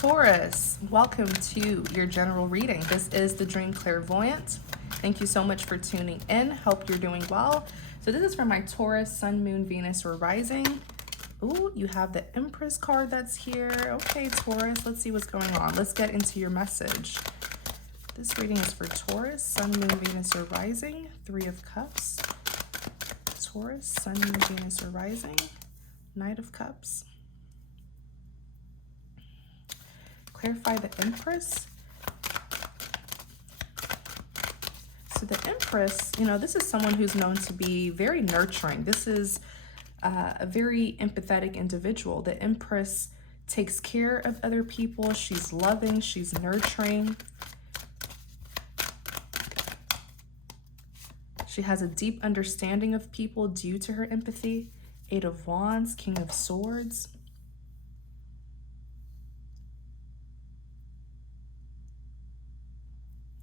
Taurus, welcome to your general reading. This is the Dream Clairvoyant. Thank you so much for tuning in. Hope you're doing well. So this is for my Taurus, Sun, Moon, Venus, or Rising. Ooh, you have the Empress card that's here. Okay, Taurus, let's see what's going on. Let's get into your message. This reading is for Taurus, Sun, Moon, Venus, or Rising. Three of Cups. Taurus, Sun, Moon, Venus, or Rising. Knight of Cups. Clarify the Empress. So the Empress, this is someone who's known to be very nurturing. This is a very empathetic individual. The Empress takes care of other people. She's loving, she's nurturing. She has a deep understanding of people due to her empathy. Eight of Wands, King of Swords.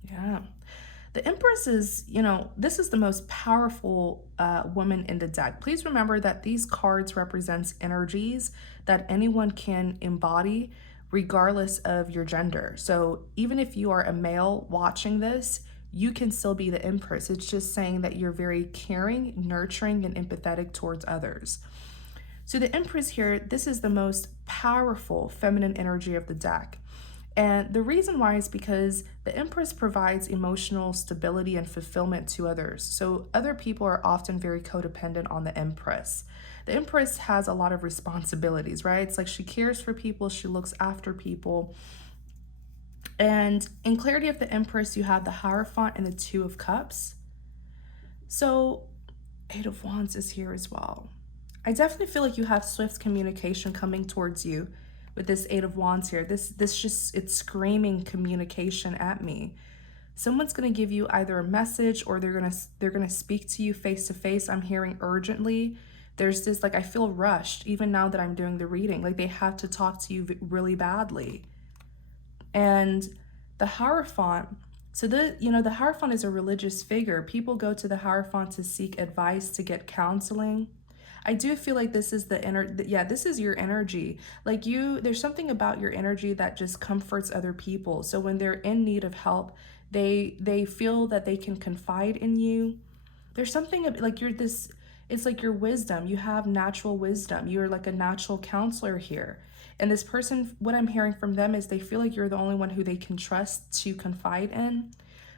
Yeah. The Empress is, this is the most powerful woman in the deck. Please remember that these cards represents energies that anyone can embody regardless of your gender. So even if you are a male watching this, you can still be the Empress. It's just saying that you're very caring, nurturing, and empathetic towards others. So the Empress here, this is the most powerful feminine energy of the deck. And the reason why is because the Empress provides emotional stability and fulfillment to others. So other people are often very codependent on the Empress. The Empress has a lot of responsibilities, right? It's like she cares for people, she looks after people. And in clarity of the Empress, you have the Hierophant and the Two of Cups. So Eight of Wands is here as well. I definitely feel like you have swift communication coming towards you. With this Eight of Wands here, this just, it's screaming communication at me. Someone's going to give you either a message or they're going to speak to you face to face. I'm hearing urgently. There's this, like, I feel rushed even now that I'm doing the reading. Like, they have to talk to you really badly. And the Hierophant, so the Hierophant is a religious figure. People go to the Hierophant to seek advice, to get counseling. I do feel like this is this is your energy. Like there's something about your energy that just comforts other people. So when they're in need of help, they feel that they can confide in you. There's something like it's like your wisdom. You have natural wisdom. You're like a natural counselor here. And this person, what I'm hearing from them is they feel like you're the only one who they can trust to confide in.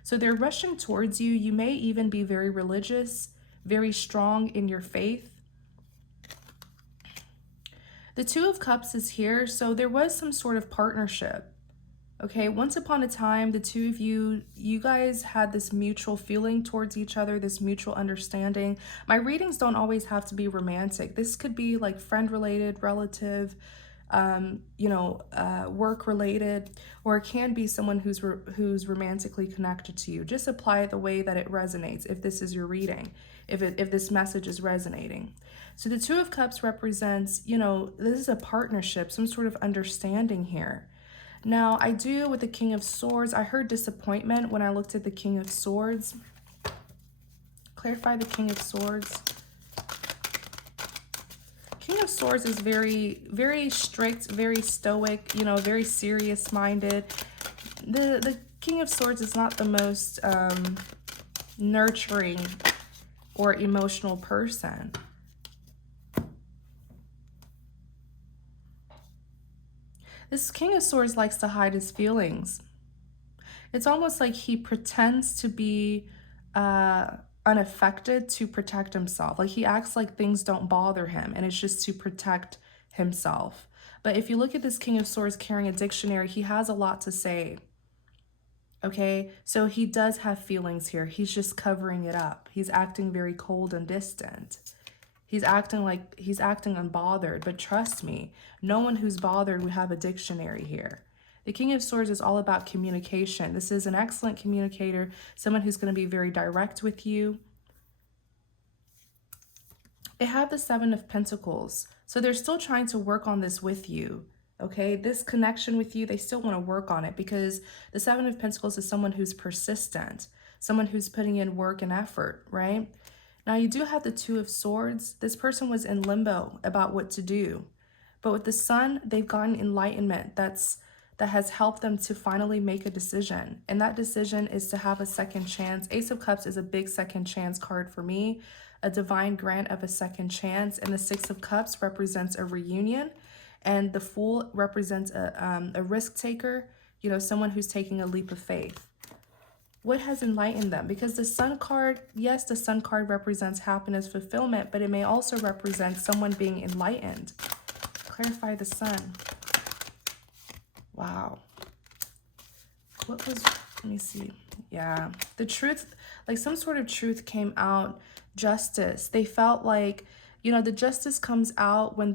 So they're rushing towards you. You may even be very religious, very strong in your faith. The Two of Cups is here, so there was some sort of partnership. Okay, once upon a time, the two of you guys had this mutual feeling towards each other, this mutual understanding. My readings don't always have to be romantic. This could be like friend-related, relative, work-related, or it can be someone who's romantically connected to you. Just apply it the way that it resonates if this is your reading, if this message is resonating. So the Two of Cups represents, this is a partnership, some sort of understanding here. Now, I do with the King of Swords, I heard disappointment when I looked at the King of Swords. Clarify the King of Swords. King of Swords is very, very strict, very stoic, very serious-minded. The King of Swords is not the most nurturing or emotional person. This King of Swords likes to hide his feelings. It's almost like he pretends to be unaffected to protect himself. Like he acts like things don't bother him and it's just to protect himself. But if you look at this King of Swords carrying a dictionary, he has a lot to say. Okay, so he does have feelings here. He's just covering it up. He's acting very cold and distant. He's acting unbothered, but trust me, no one who's bothered would have a dictionary here. The King of Swords is all about communication. This is an excellent communicator, someone who's going to be very direct with you. They have the Seven of Pentacles, so they're still trying to work on this with you. Okay, this connection with you, they still want to work on it because the Seven of Pentacles is someone who's persistent, someone who's putting in work and effort, right? Now, you do have the Two of Swords. This person was in limbo about what to do. But with the Sun, they've gotten enlightenment. That's that has helped them to finally make a decision. And that decision is to have a second chance. Ace of Cups is a big second chance card for me, a divine grant of a second chance. And the Six of Cups represents a reunion. And the Fool represents a risk taker, you know, someone who's taking a leap of faith. What has enlightened them? Because the Sun card, yes, the Sun card represents happiness, fulfillment, but it may also represent someone being enlightened. Clarify the Sun. Wow. What was, let me see. Yeah, the truth, like some sort of truth came out. Justice. They felt like, you know, the justice comes out when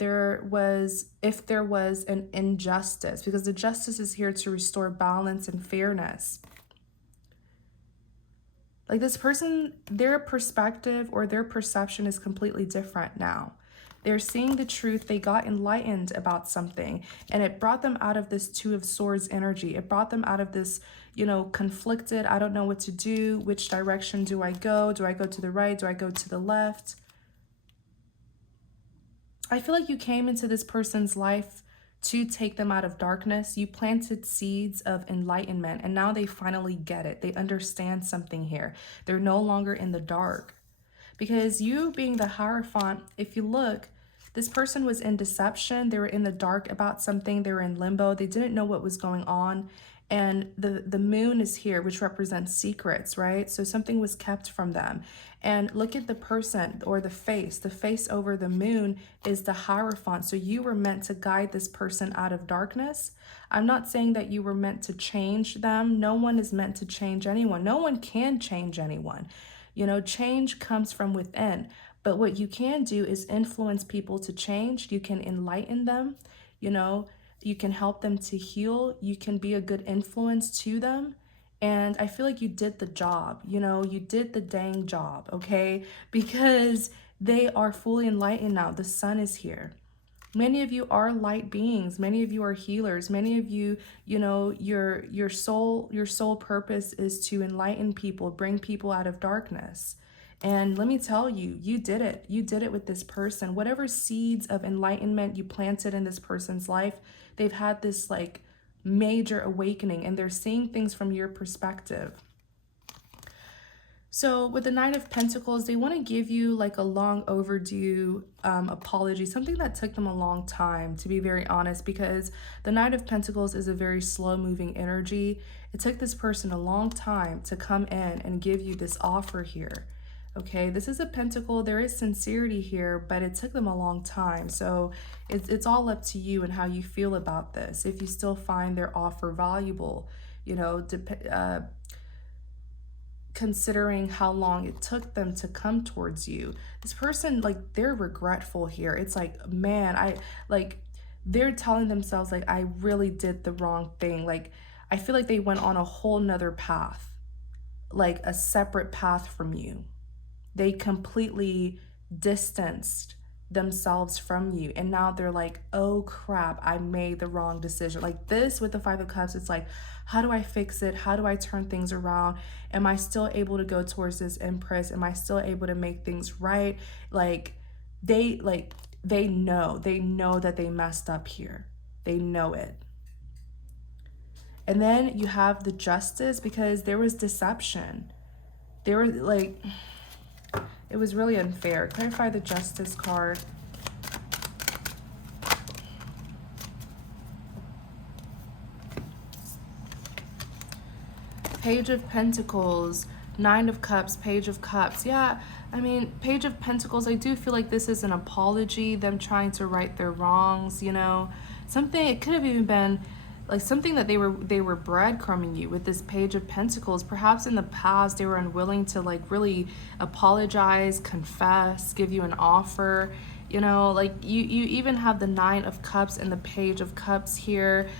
if there was an injustice, because the justice is here to restore balance and fairness. Like this person, their perspective or their perception is completely different now. They're seeing the truth. They got enlightened about something, and it brought them out of this Two of Swords energy. It brought them out of this, you know, conflicted, I don't know what to do. Which direction do I go? Do I go to the right? Do I go to the left? I feel like you came into this person's life to take them out of darkness. You planted seeds of enlightenment, and now they finally get it. They understand something here. They're no longer in the dark. Because you being the Hierophant, if you look, this person was in deception. They were in the dark about something. They were in limbo. They didn't know what was going on. And the moon is here, which represents secrets, right? So something was kept from them. And look at the person or the face. The face over the moon is the Hierophant. So you were meant to guide this person out of darkness. I'm not saying that you were meant to change them. No one is meant to change anyone. No one can change anyone. You know, change comes from within. But what you can do is influence people to change. You can enlighten them, you know, you can help them to heal. You can be a good influence to them. And I feel like you did the job, you know, you did the dang job, okay? Because they are fully enlightened now. The Sun is here. Many of you are light beings. Many of you are healers. Many of you, you know, your soul purpose is to enlighten people, bring people out of darkness. And let me tell you, you did it. You did it with this person. Whatever seeds of enlightenment you planted in this person's life, they've had this like major awakening, and they're seeing things from your perspective. So with the Knight of Pentacles, they want to give you like a long overdue apology, something that took them a long time, to be very honest, because the Knight of Pentacles is a very slow moving energy. It took this person a long time to come in and give you this offer here. Okay, this is a pentacle. There is sincerity here, but it took them a long time. So it's all up to you and how you feel about this. If you still find their offer valuable, you know, considering how long it took them to come towards you. This person, like, they're regretful here. It's like, man, they're telling themselves, like, I really did the wrong thing. Like, I feel like they went on a whole nother path, like a separate path from you. They completely distanced themselves from you, and now they're like, oh crap, I made the wrong decision. Like this with the Five of Cups, it's like, how do I fix it? How do I turn things around? Am I still able to go towards this Empress? Am I still able to make things right? Like they know that they messed up here. They know it. And then you have the Justice, because there was deception. There was like, it was really unfair. Clarify the Justice card. Page of Pentacles, Nine of Cups, Page of Cups. Yeah, I mean, Page of Pentacles, I do feel like this is an apology, them trying to right their wrongs, you know. Something, it could have even been like something that they were breadcrumbing you with this Page of Pentacles. Perhaps in the past they were unwilling to like really apologize, confess, give you an offer, you know. Like you even have the Nine of Cups and the Page of Cups here.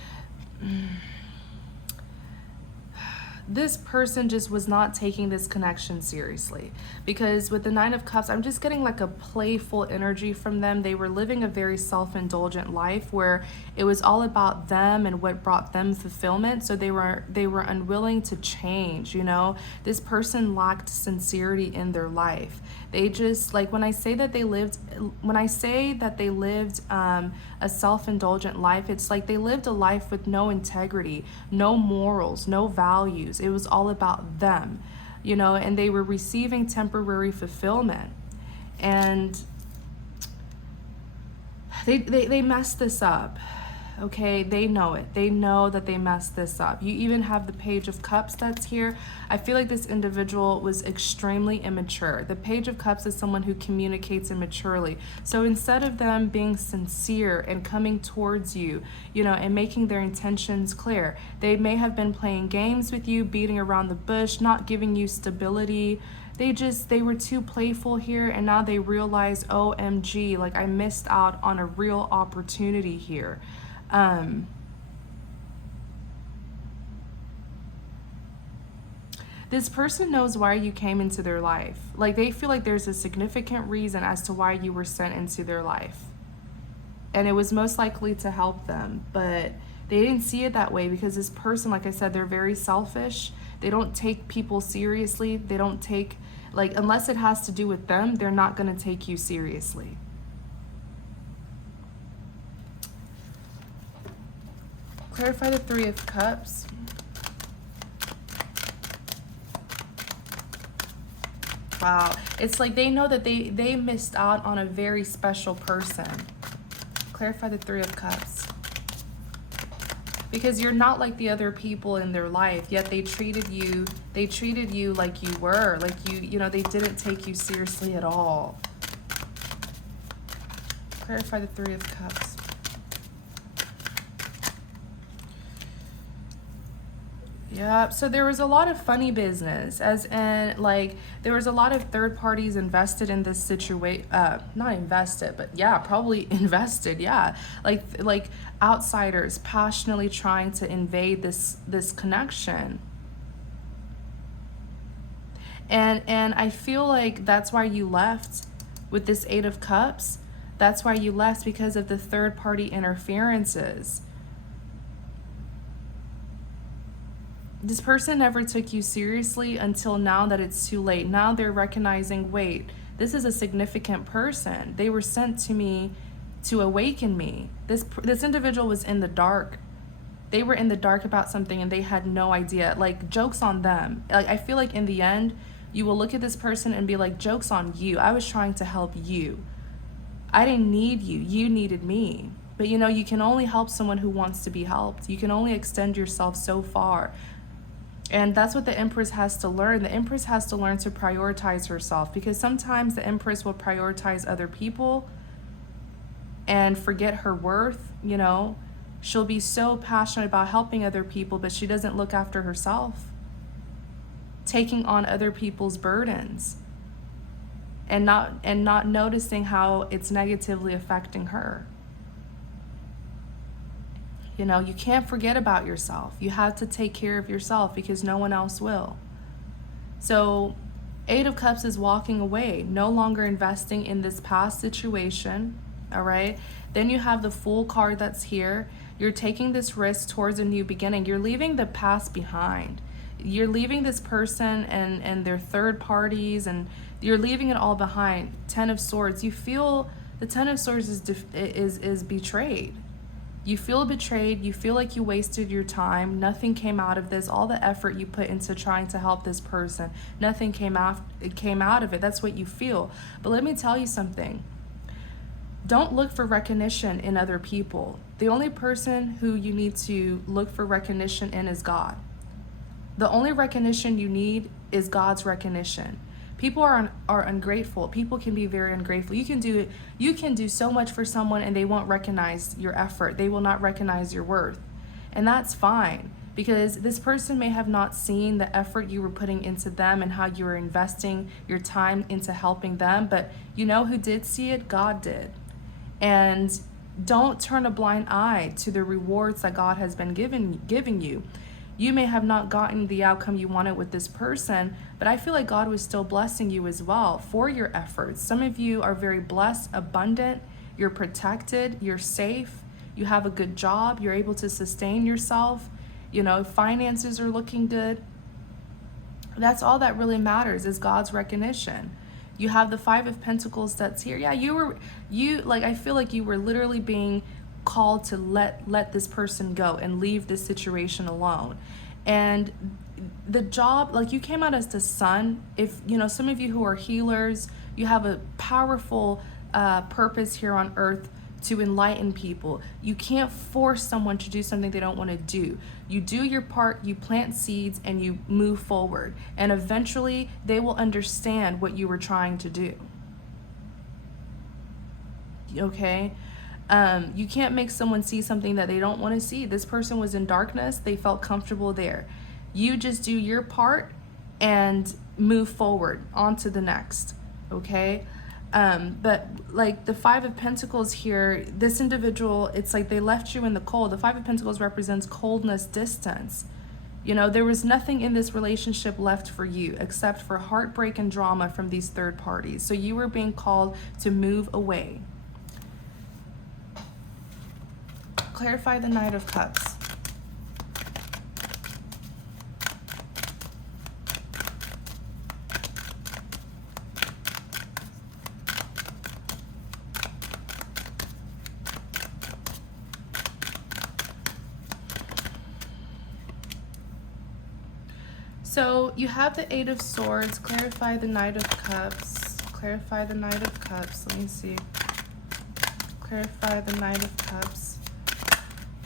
this person just was not taking this connection seriously, because with the Nine of Cups, I'm just getting like a playful energy from them. They were living a very self-indulgent life where it was all about them and what brought them fulfillment. So they were unwilling to change, you know. This person lacked sincerity in their life. They just, like, when I say that they lived a self-indulgent life, it's like they lived a life with no integrity, no morals, no values. It was all about them, you know, and they were receiving temporary fulfillment. And they messed this up. Okay, they know it. They know that they messed this up. You even have the Page of Cups that's here. I feel like this individual was extremely immature. The Page of Cups is someone who communicates immaturely. So instead of them being sincere and coming towards you, you know, and making their intentions clear, they may have been playing games with you, beating around the bush, not giving you stability. They were too playful here, and now they realize, OMG, like, I missed out on a real opportunity here. This person knows why you came into their life. Like, they feel like there's a significant reason as to why you were sent into their life. And it was most likely to help them, but they didn't see it that way, because this person, like I said, they're very selfish. They don't take people seriously. They don't take, like, unless it has to do with them, they're not going to take you seriously. Clarify the Three of Cups. Wow. It's like they know that they missed out on a very special person. Clarify the Three of Cups. Because you're not like the other people in their life, yet they treated you like you were, like you know, they didn't take you seriously at all. Clarify the Three of Cups. Yeah, so there was a lot of funny business, as in, like, there was a lot of third parties invested in this situation. Not invested, but yeah, probably invested. Yeah, like outsiders passionately trying to invade this connection. And I feel like that's why you left with this Eight of Cups. That's why you left, because of the third party interferences. This person never took you seriously until now that it's too late. Now they're recognizing, wait, this is a significant person. They were sent to me to awaken me. This individual was in the dark. They were in the dark about something and they had no idea. Like, joke's on them. Like, I feel like in the end, you will look at this person and be like, joke's on you. I was trying to help you. I didn't need you. You needed me. But you know, you can only help someone who wants to be helped. You can only extend yourself so far. And that's what the Empress has to learn. The Empress has to learn to prioritize herself, because sometimes the Empress will prioritize other people and forget her worth, you know. She'll be so passionate about helping other people, but she doesn't look after herself, taking on other people's burdens and not noticing how it's negatively affecting her. You know, you can't forget about yourself. You have to take care of yourself, because no one else will. So Eight of Cups is walking away, no longer investing in this past situation, all right? Then you have the Fool card that's here. You're taking this risk towards a new beginning. You're leaving the past behind. You're leaving this person and their third parties, and you're leaving it all behind. Ten of Swords. You feel the Ten of Swords is betrayed. You feel betrayed. You feel like you wasted your time. Nothing came out of this. All the effort you put into trying to help this person, nothing came out of it. That's what you feel. But let me tell you something. Don't look for recognition in other people. The only person who you need to look for recognition in is God. The only recognition you need is God's recognition. People are ungrateful. People can be very ungrateful. You can do so much for someone and they won't recognize your effort. They will not recognize your worth. And that's fine, because this person may have not seen the effort you were putting into them and how you were investing your time into helping them. But you know who did see it? God did. And don't turn a blind eye to the rewards that God has been giving you. You may have not gotten the outcome you wanted with this person, but I feel like God was still blessing you as well for your efforts. Some of you are very blessed, abundant, you're protected, you're safe, you have a good job, you're able to sustain yourself, you know, finances are looking good. That's all that really matters, is God's recognition. You have the Five of Pentacles that's here. Yeah, I feel like you were literally being called to let this person go and leave this situation alone. And the job, like, you came out as the sun. If, you know, some of you who are healers, you have a powerful purpose here on earth to enlighten people. You can't force someone to do something they don't want to do. You do your part, you plant seeds, and you move forward. And eventually they will understand what you were trying to do. Okay? You can't make someone see something that they don't want to see. This person was in darkness. They felt comfortable there. You just do your part and move forward on to the next. Okay? But like the Five of Pentacles here, this individual, it's like they left you in the cold. The Five of Pentacles represents coldness, distance. You know, there was nothing in this relationship left for you except for heartbreak and drama from these third parties. So you were being called to move away. Clarify the Knight of Cups. So you have the Eight of Swords. Clarify the Knight of Cups. Clarify the Knight of Cups. Let me see. Clarify the Knight of Cups.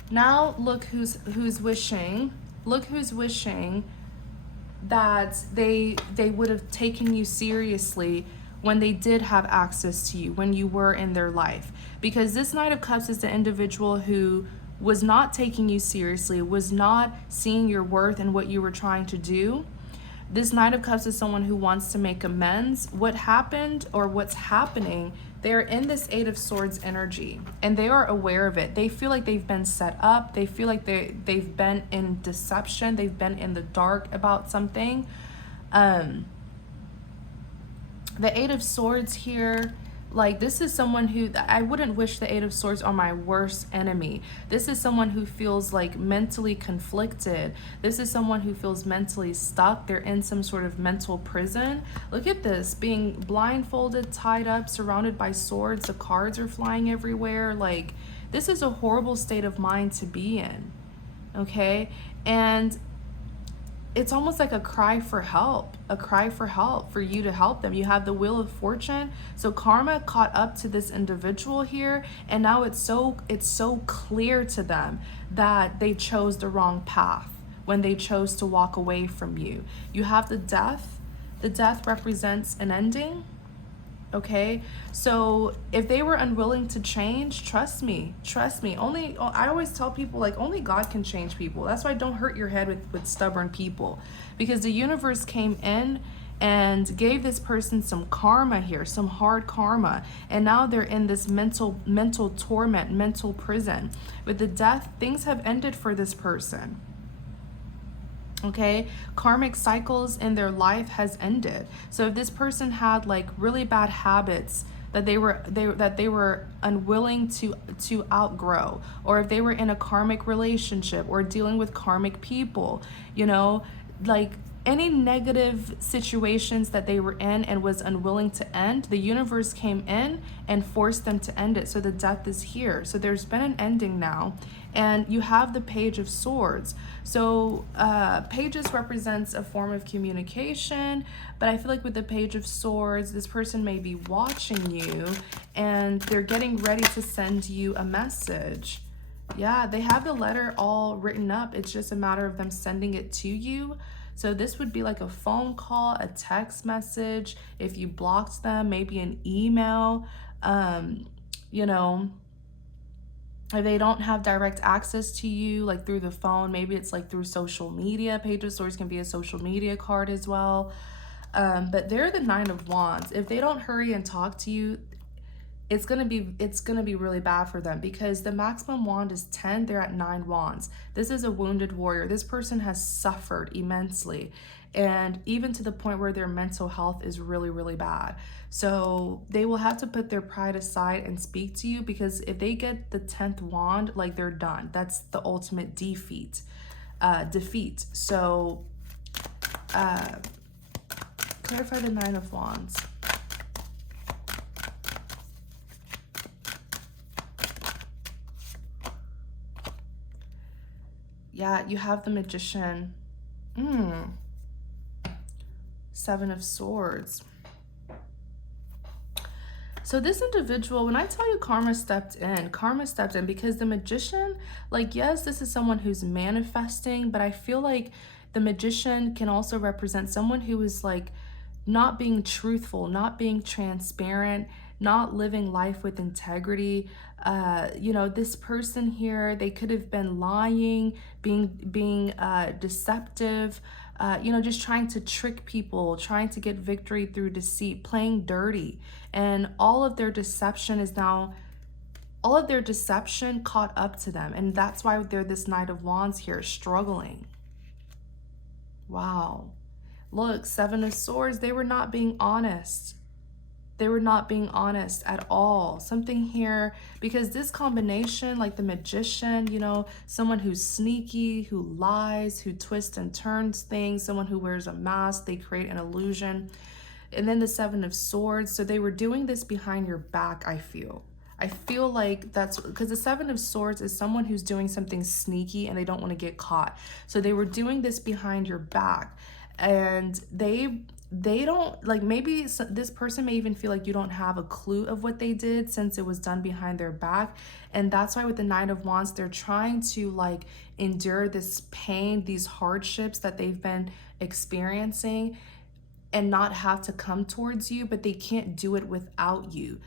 Now look who's wishing. Look who's wishing that they would have taken you seriously when they did have access to you, when you were in their life. Because this Knight of Cups is the individual who was not taking you seriously, was not seeing your worth and what you were trying to do. This Knight of Cups is someone who wants to make amends. What happened, or what's happening, they're in this Eight of Swords energy and they are aware of it. They feel like they've been set up. They feel like they've been in deception. They've been in the dark about something. The Eight of Swords here, like, this is someone who, I wouldn't wish the Eight of Swords on my worst enemy. This is someone who feels like mentally conflicted. This is someone who feels mentally stuck. They're in some sort of mental prison. Look at this, being blindfolded, tied up, surrounded by swords. The cards are flying everywhere. Like, this is a horrible state of mind to be in. Okay? And it's almost like a cry for help for you to help them. You have the Wheel of Fortune. So karma caught up to this individual here, and now it's so clear to them that they chose the wrong path when they chose to walk away from you. You have the Death. The Death represents an ending. Okay, so if they were unwilling to change, trust me, I always tell people, like, only God can change people. That's why don't hurt your head with stubborn people, because the universe came in and gave this person some karma here, some hard karma, and now they're in this mental torment, mental prison. With the Death, things have ended for this person. Okay, karmic cycles in their life has ended. So if this person had like really bad habits that they were unwilling to outgrow, or if they were in a karmic relationship or dealing with karmic people, you know, like any negative situations that they were in and was unwilling to end, the universe came in and forced them to end it. So the Death is here. So there's been an ending now. And you have the Page of Swords. So pages represents a form of communication, but I feel like with the Page of Swords, this person may be watching you and they're getting ready to send you a message. Yeah, they have the letter all written up. It's just a matter of them sending it to you. So this would be like a phone call, a text message. If you blocked them, maybe an email, you know. If they don't have direct access to you, like through the phone, maybe it's like through social media. Page of Swords can be a social media card as well. But they're the Nine of Wands. If they don't hurry and talk to you, it's gonna be really bad for them, because the maximum wand is 10, they're at 9 wands. This is a wounded warrior. This person has suffered immensely, and even to the point where their mental health is really, really bad. So they will have to put their pride aside and speak to you, because if they get the 10th wand, like, they're done. That's the ultimate defeat. So clarify the 9 of wands. Yeah, you have the magician. 7 of swords. So this individual, when I tell you karma stepped in because the magician, like, yes, this is someone who's manifesting, but I feel like the magician can also represent someone who is like not being truthful, not being transparent, not living life with integrity. This person here, they could have been lying, being deceptive, just trying to trick people, trying to get victory through deceit, playing dirty. And all of their deception caught up to them. And that's why they're this Knight of Wands here, struggling. Wow. Look, 7 of Swords, they were not being honest. They were not being honest at all. Something here, because this combination, like the magician, someone who's sneaky, who lies, who twists and turns things, someone who wears a mask, they create an illusion. And then the 7 of Swords, so they were doing this behind your back, I feel. I feel like that's because the 7 of Swords is someone who's doing something sneaky and they don't want to get caught. So they were doing this behind your back, and they don't, like, maybe this person may even feel like you don't have a clue of what they did since it was done behind their back. And that's why with the 9 of Wands, they're trying to like endure this pain, these hardships that they've been experiencing, and not have to come towards you, but they can't do it without you.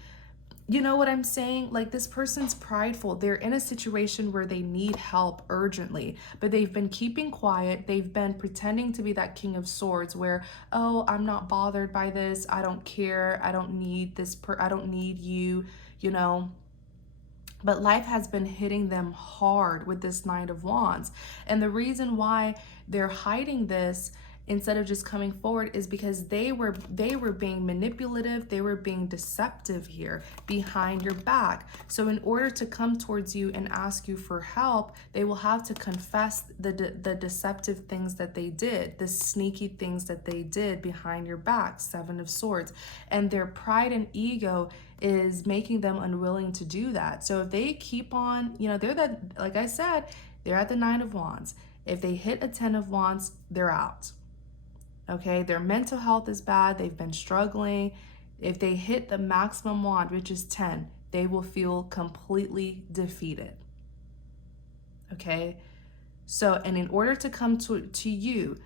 You know what I'm saying? Like, this person's prideful. They're in a situation where they need help urgently, but they've been keeping quiet. They've been pretending to be that King of Swords where, oh, I'm not bothered by this. I don't care. I don't need this. I don't need you, But life has been hitting them hard with this Knight of Wands. And the reason why they're hiding this instead of just coming forward is because they were being manipulative, they were being deceptive here behind your back. So in order to come towards you and ask you for help, they will have to confess the deceptive things that they did, the sneaky things that they did behind your back, 7 of Swords. And their pride and ego is making them unwilling to do that. So if they keep on, like I said, they're at the 9 of Wands. If they hit a 10 of Wands, they're out. Okay, their mental health is bad. They've been struggling. If they hit the maximum wand, which is 10, they will feel completely defeated. Okay, so, and in order to come to you,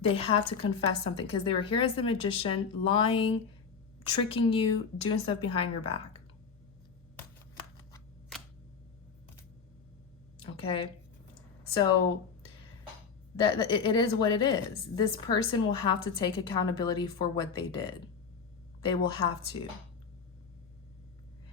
they have to confess something, because they were here as the magician, lying, tricking you, doing stuff behind your back. Okay, so that it is what it is. This person will have to take accountability for what they did. They will have to.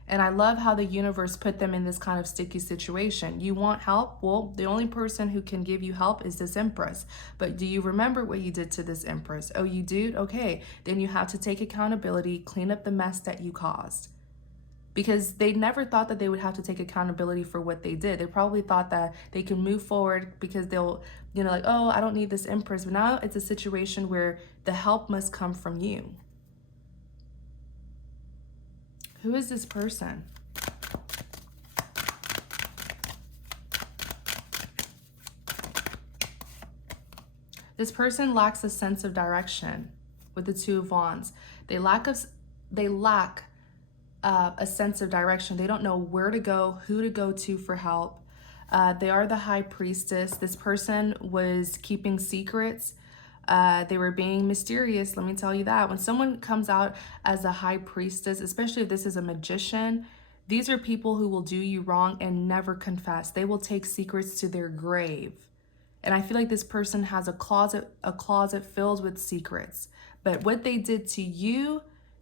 And I love how the universe put them in this kind of sticky situation. You want help? Well, the only person who can give you help is this Empress. But do you remember what you did to this Empress? Oh, you did? Okay. Then you have to take accountability, clean up the mess that you caused. Because they never thought that they would have to take accountability for what they did. They probably thought that they can move forward because they'll, like, oh, I don't need this Empress. But now it's a situation where the help must come from you. Who is this person? This person lacks a sense of direction with the 2 of Wands. They lack a sense of direction. They don't know where to go, who to go to for help. They are the High Priestess. This person was keeping secrets. They were being mysterious. Let me tell you that. When someone comes out as a High Priestess, especially if this is a magician, these are people who will do you wrong and never confess. They will take secrets to their grave. And I feel like this person has a closet filled with secrets. But what they did to you,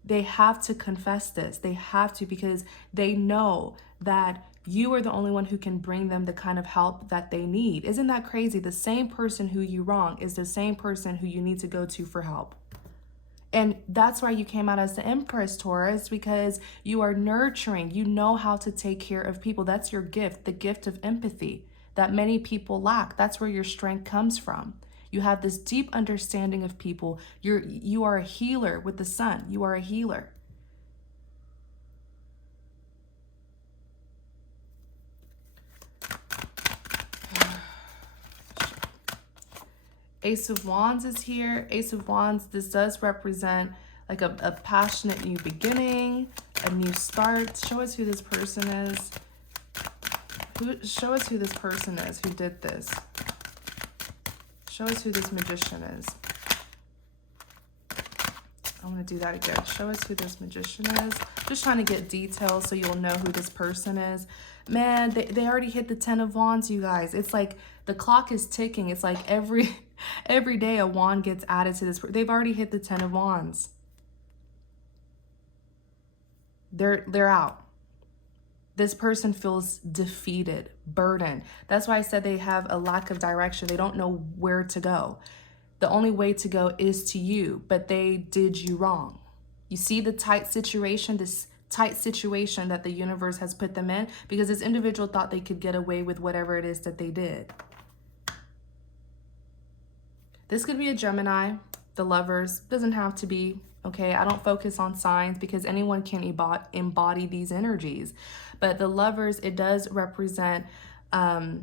they have to confess this. They have to, because they know that you are the only one who can bring them the kind of help that they need. Isn't that crazy? The same person who you wrong is the same person who you need to go to for help. And that's why you came out as the Empress, Taurus, because you are nurturing. You know how to take care of people. That's your gift, the gift of empathy that many people lack. That's where your strength comes from. You have this deep understanding of people. You are a healer with the sun. You are a healer. Ace of Wands is here. Ace of Wands, this does represent like a passionate new beginning, a new start. Show us who this person is. Show us who this person is who did this. Show us who this magician is. I'm going to do that again. Show us who this magician is. Just trying to get details so you'll know who this person is. Man, they already hit the 10 of Wands, you guys. It's like the clock is ticking. It's like every day a wand gets added to this. They've already hit the 10 of Wands. They're out. This person feels defeated, burdened. That's why I said they have a lack of direction. They don't know where to go. The only way to go is to you, but they did you wrong. You see the tight situation, this tight situation that the universe has put them in, because this individual thought they could get away with whatever it is that they did. This could be a Gemini, the Lovers. Doesn't have to be, okay? I don't focus on signs because anyone can embody these energies. But the Lovers, it does represent a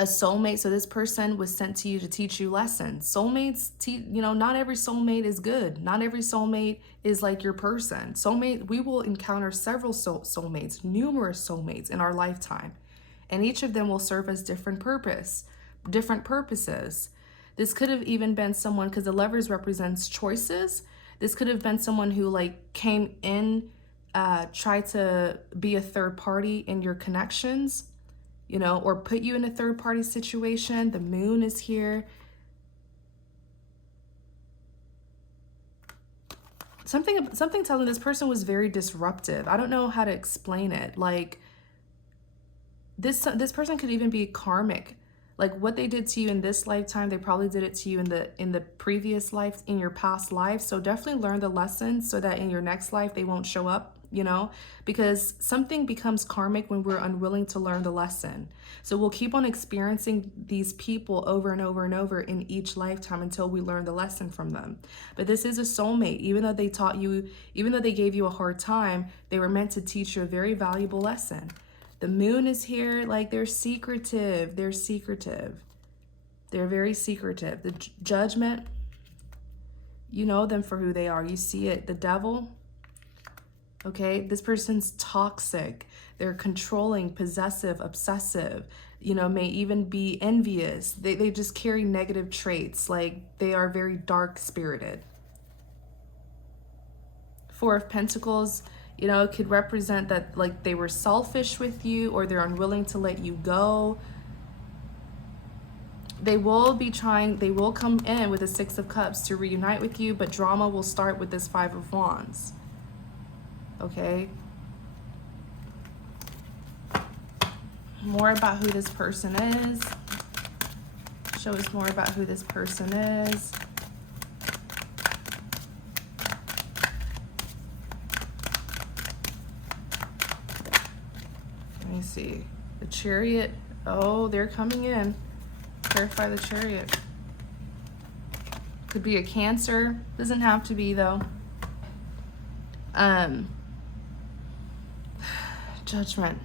soulmate. So this person was sent to you to teach you lessons. Soulmates, not every soulmate is good. Not every soulmate is like your person. Soulmate, we will encounter several soulmates, numerous soulmates in our lifetime. And each of them will serve us different purposes. This could have even been someone, because the Lovers represents choices. This could have been someone who like came in, tried to be a third party in your connections, or put you in a third party situation. The Moon is here. Something telling this person was very disruptive. I don't know how to explain it. Like this person could even be karmic. Like what they did to you in this lifetime, they probably did it to you in the previous life, in your past life. So definitely learn the lessons so that in your next life they won't show up, because something becomes karmic when we're unwilling to learn the lesson. So we'll keep on experiencing these people over and over and over in each lifetime until we learn the lesson from them. But this is a soulmate. Even though they gave you a hard time, they were meant to teach you a very valuable lesson. The Moon is here. Like they're secretive. They're very secretive. The Judgment, you know them for who they are. You see it. The Devil. Okay, this person's toxic. They're controlling, possessive, obsessive, may even be envious. They just carry negative traits. Like they are very dark spirited. Four of Pentacles, it could represent that like they were selfish with you, or they're unwilling to let you go. They will come in with a Six of Cups to reunite with you, but drama will start with this Five of Wands. Okay. More about who this person is. Show us more about who this person is. Let me see. The Chariot. Oh, they're coming in. Clarify the Chariot. Could be a Cancer. Doesn't have to be though. Judgment.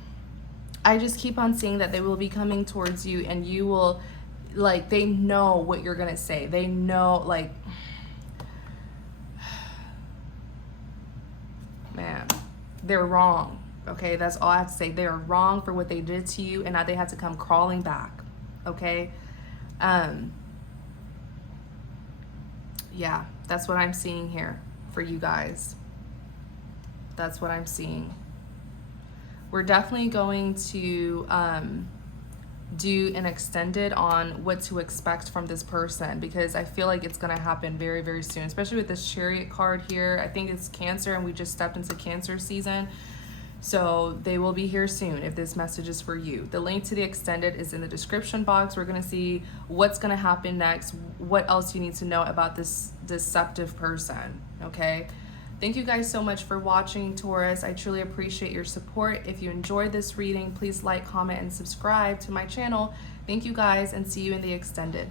I just keep on seeing that they will be coming towards you, and you will, like, they know what you're gonna say. They know, like, man, they're wrong. Okay, that's all I have to say. They're wrong for what they did to you, and now they have to come crawling back. Okay. Yeah, that's what I'm seeing here for you guys. That's what I'm seeing. We're definitely going to do an extended on what to expect from this person, because I feel like it's going to happen very, very soon, especially with this Chariot card here. I think it's Cancer, and we just stepped into Cancer season. So they will be here soon if this message is for you. The link to the extended is in the description box. We're going to see what's going to happen next, what else you need to know about this deceptive person, okay? Thank you guys so much for watching, Taurus. I truly appreciate your support. If you enjoyed this reading, please like, comment, and subscribe to my channel. Thank you guys, and see you in the extended.